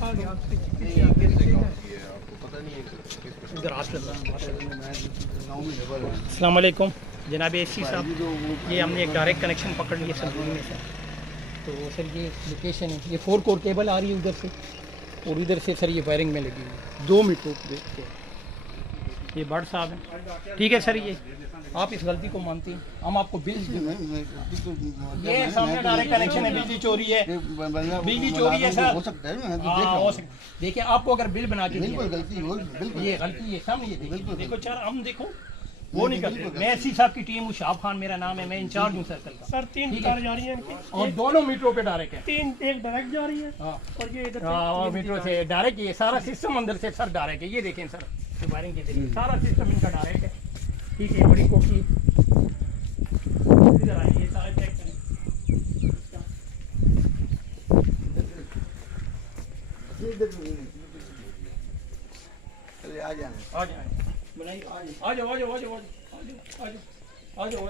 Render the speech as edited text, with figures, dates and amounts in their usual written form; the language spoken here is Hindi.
अस्सलाम वालेकुम जनाब एसी साहब, ये हमने एक डायरेक्ट कनेक्शन पकड़ लिया संदूरी में से। तो सर ये लोकेशन है, ये 4 कोर केबल आ रही है उधर से और इधर से सर ये वायरिंग में लगी हुई है 2 मीटर पे। ये बड़ साहब है, ठीक है सर। ये आप इस गलती को मानती हैं, हम आपको बिल ये सामने डायरेक्ट कनेक्शन है, बिजली चोरी है, बिजली चोरी है सर। हो सकता है, देखिए आपको अगर बिल बना के बिल्कुल गलती हो, ये गलती है सामने। देखो सर, हम देखो वो नहीं करते। मैं एसी साहब की टीम, शाह खान मेरा नाम है, मैं इंचार्ज हूँ सर्कल का। सर 3 कार जा रही हैं और दोनों मीटरों पे डायरेक्ट है। 3 एक डायरेक्ट जा रही है और ये इधर और मीटरों से डायरेक्ट। ये सारा सिस्टम अंदर से सर डायरेक्ट है। ये देखें सर, वायरिंग के देखिए सारा सिस्टम इनका डायरेक्ट है। ठीक है, बड़ी कोठी इधर आइए, सारे चेक करें। आ जाए बनाइए, आ जाओ आ जाओ आ जाओ आ जाओ आ जाओ आ जाओ।